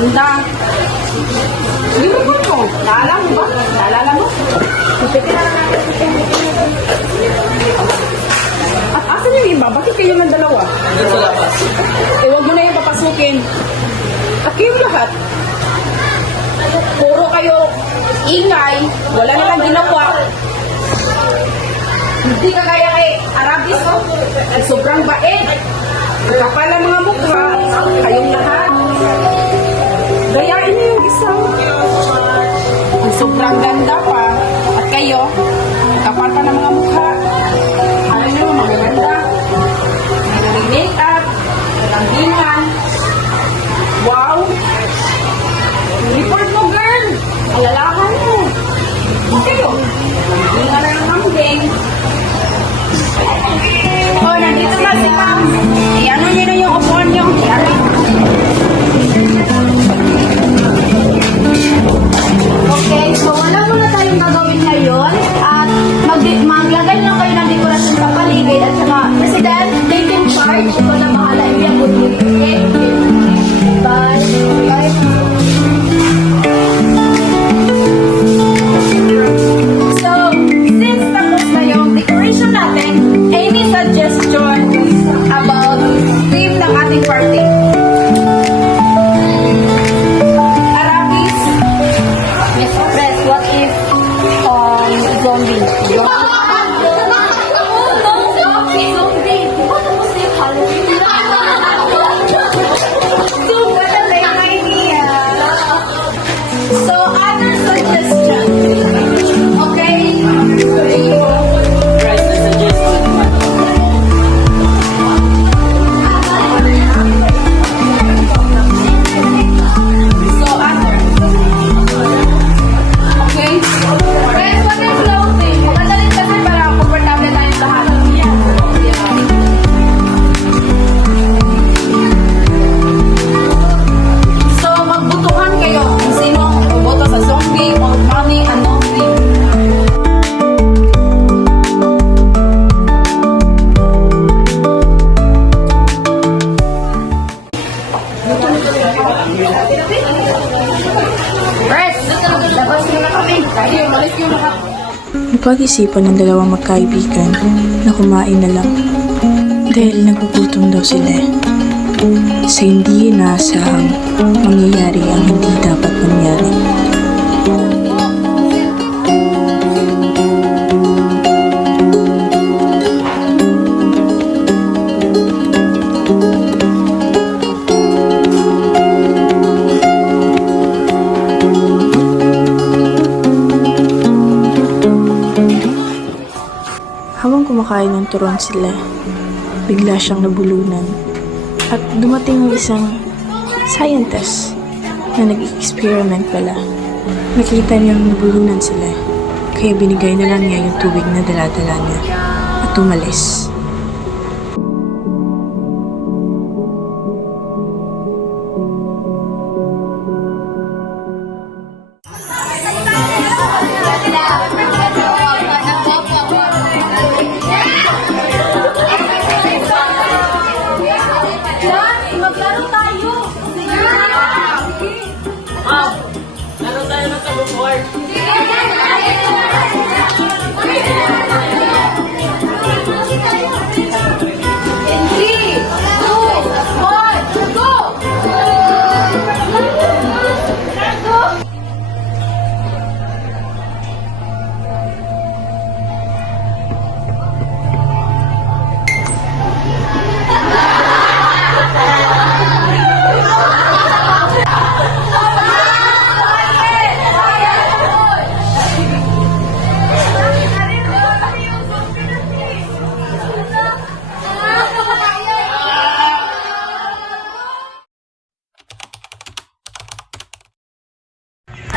ganda. Hindi mo po. Naalala mo ba? Naalala mo? Pipitin na lang natin. At asan yung iba? Bakit kayo ng dalawa? Doon sa labas. Eh, huwag mo na yung papasukin. At kayong lahat, puro kayo ingay, wala nalang ginawa. Hindi ka kaya kay Arabis, oh. Ay, sobrang bait. Kapal ang mga mukha. Kayong lahat. Gayain niyo yung isa. Ang sobrang ganda pa. At kayo, kapal pa ng mga mukha. Ano nyo, magaganda. May make-up, malambingan. Wow! Report mo, girl! Alalahan mo. Kayo, hindi nga lang ang hanggang. Oh, nandito na si Ma'am. Iano nyo na yung upuan nyo. Okay, so wala muna tayong gagawin ngayon at maglagay lang kayo ng dekorasyon sa paligid at saka President, taking charge. Ito na bahala niya po. Okay? Bye. Bye. So, since tapos na yung decoration natin, any suggestion about theme ng ating party? Arabis? Yes, Pres, what if zombie? Zombie. What was the Halloween? So, ganda na yung idea. So, other suggestion. Okay? Right, let's suggest one. So, other. Okay? Friends, what is clothing? Maganda rin kasi para komportable tayong lahat. So, magbutuhan kayo kung sino boto sa zombie or mommy and theme. Friends, labas muna kami. Kaya umalis yung lahat. Napag-isipan ng dalawang magkaibigan na kumain na lang dahil nagugutom daw sila. Sa hindi inaasahang mangyayari ang hindi dapat mangyari. Habang kumakain ng turon sila, bigla siyang nabulunan at dumating ang isang scientist na nag-experiment pala. Nakita niyang nabulunan sila, kaya binigay na lang niya yung tubig na dala-dala niya at umalis. Maglaro tayo. Laro tayo ng tag-of-war. In 3, 2, 1, go!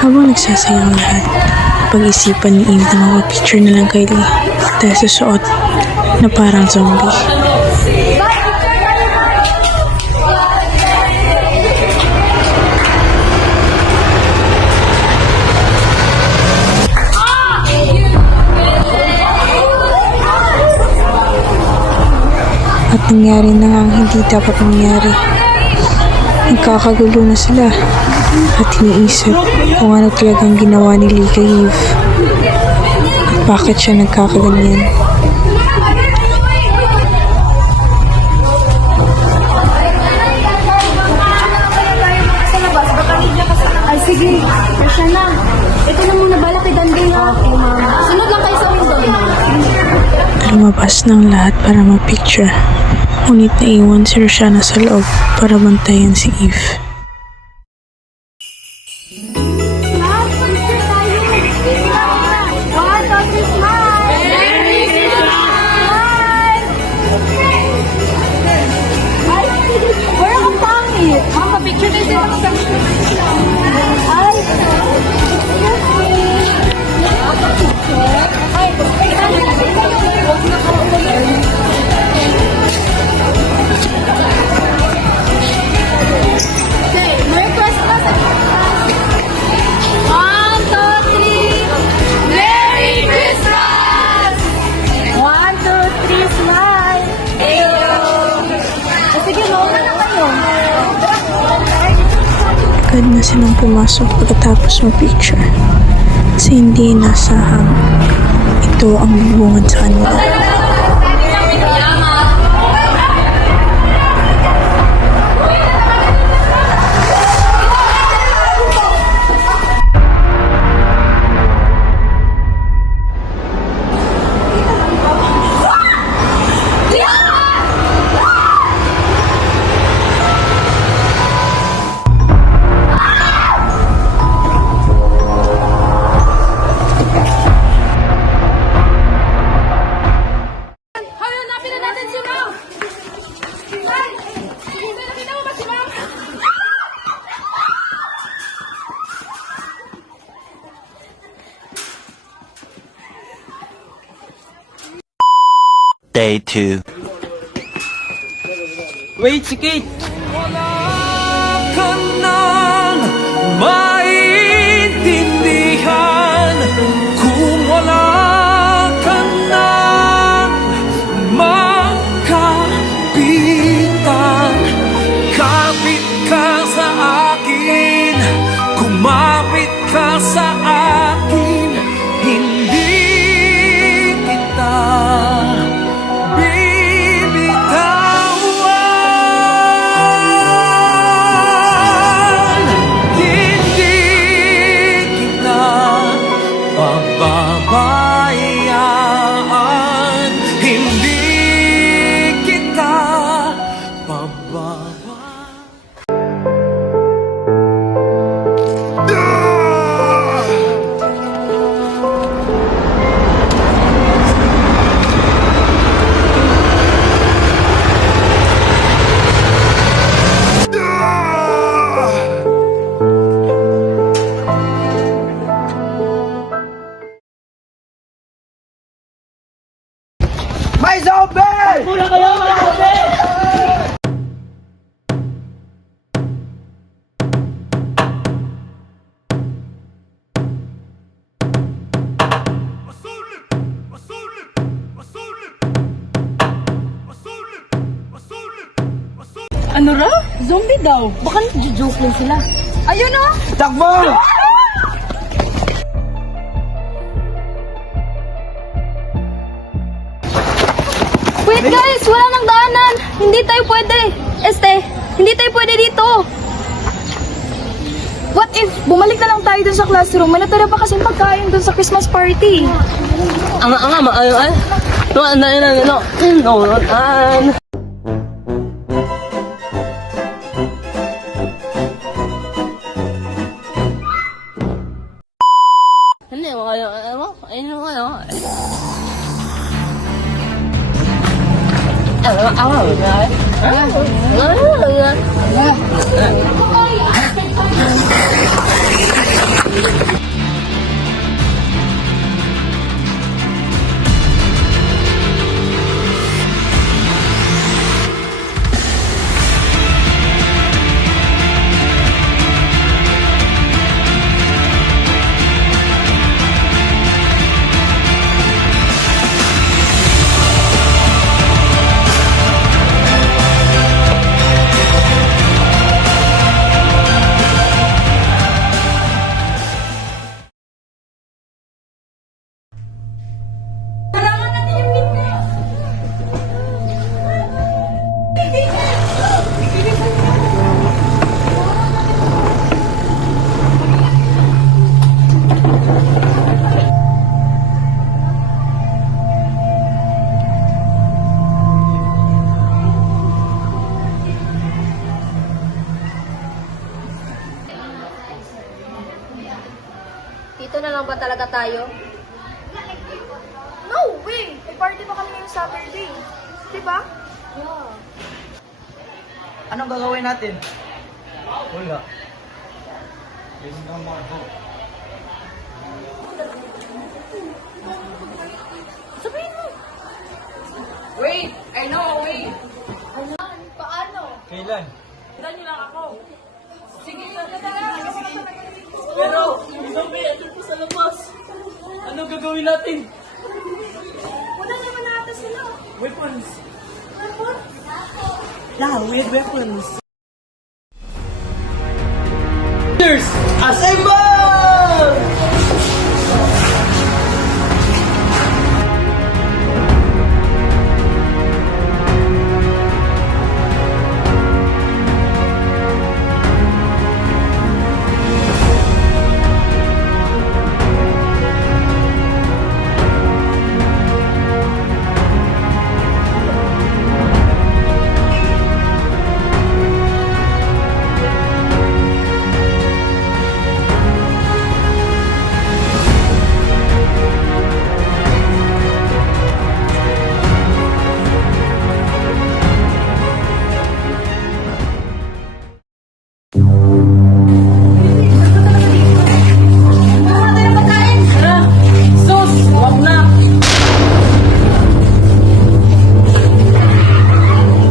Habang nagsasaya ang lahat, pag-isipan ni Eve na mapapicture na lang kay Lee dahil sa suot na parang zombie. At nangyari na nga ang hindi dapat mangyari. Nagkakagulo na sila at iniisip kung ano talagang ginawa ni Lee kay Eve at bakit siya nagkakaganyan. Ay, sige. Pasya na. Ito na muna bala kay Danday ha. Okay, ma'am. Sunod lang kayo sa window, ma'am. Lumabas ng lahat para ma-picture. Ngunit naiwan si Roshana sa loob para bantayan si Eve. Ma'am, picture tayo. One, two, three, smile. Merry Christmas! Ay, wala kang pangit. Ma'am, pa-picture tayo sila sa ay, okay, Merry Christmas! 1, 2, 3, Merry Christmas! 1, 2, 3, smile! Thank you! Sige, mauna na kayo. Agad na silang pumasok pagkatapos ma-picture. Kasi hindi nasahang ito ang bubungad sa kanila. Hanapin na natin si Ma'am! Saan? Nakita mo ba si Ma'am? Day 2. Wait, si Kate! ka nang maintindihan kung wala ka nang makapitan. Kapit ka sa akin, kumapit ka sa akin, hindi kita bibitawan. Hindi kita pababayaan. Hindi kita pababayaan. Ano ra? Zombie daw. Baka nag-joke lang sila. Ayun o! Takbo! Wait guys, wala nang daanan. Hindi tayo pwede. Hindi tayo pwede dito. What if bumalik na lang tayo dun sa classroom? May natira pa kasing pagkain dun sa Christmas party. Hindi mo kayo, ayun mo kayo. lang ba talaga tayo? No way! May party pa kami ngayong Saturday. Diba? Anong gagawin natin? Wala. Sabihin mo! Wait! I know a way! Paano? Kailan? Sige, Pero, sabi, ito po sa labas. Ano gagawin natin? Wala naman natin sila. Weapons. Yeah, we had weapons. Assemble! Sus! Wag na!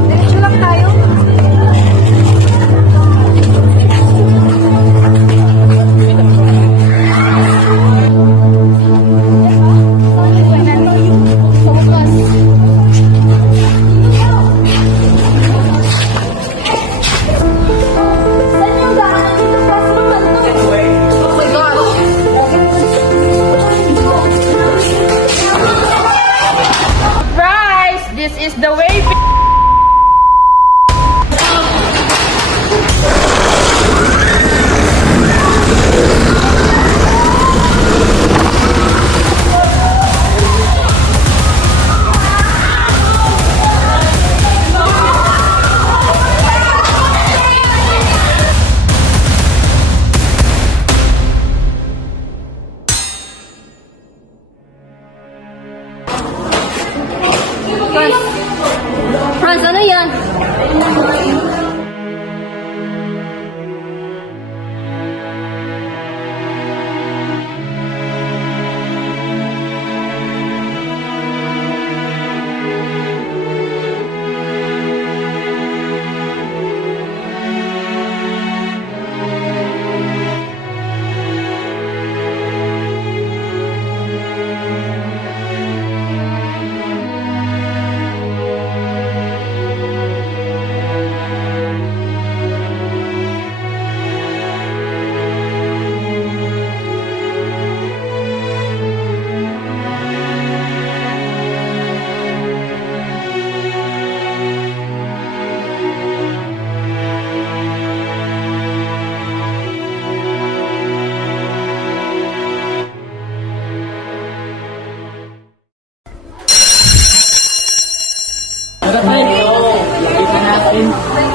Diretso lang tayo. Saan yung daanan dito? Classroom ba ito? Oh my gosh! Surprise! This is the way. Franz, ano yan?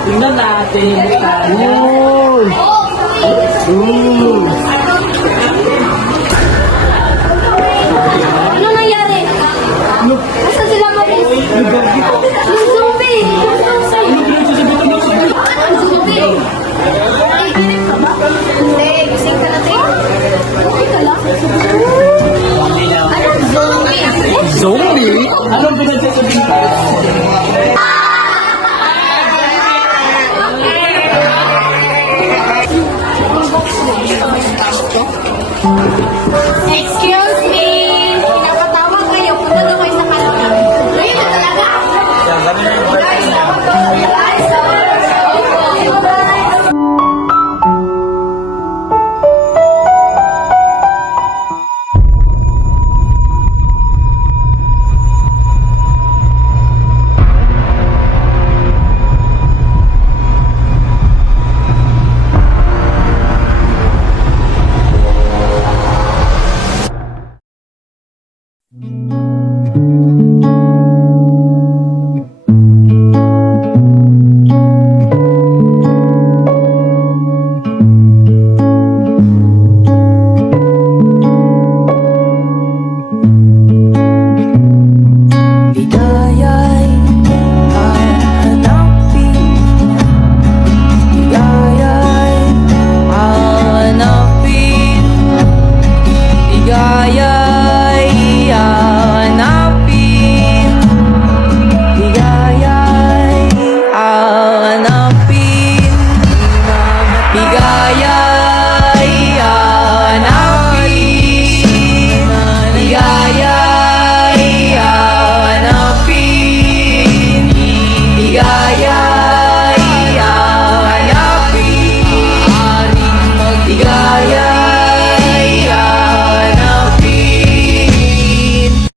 Tingnan natin yung tayo. Ano nangyari? Nasaan sila Maris? Yung zombie! Ang zombie! Ay, ginip ka ba? Hindi, gising ka natin. Okay ka lang? Anong zombie? Zombie? Anong pinagsasabihin ka? Excuse me! Pinapatawag kayo. Punta daw kayo sa kanila. Ayun na talaga! Guys, tawag ko.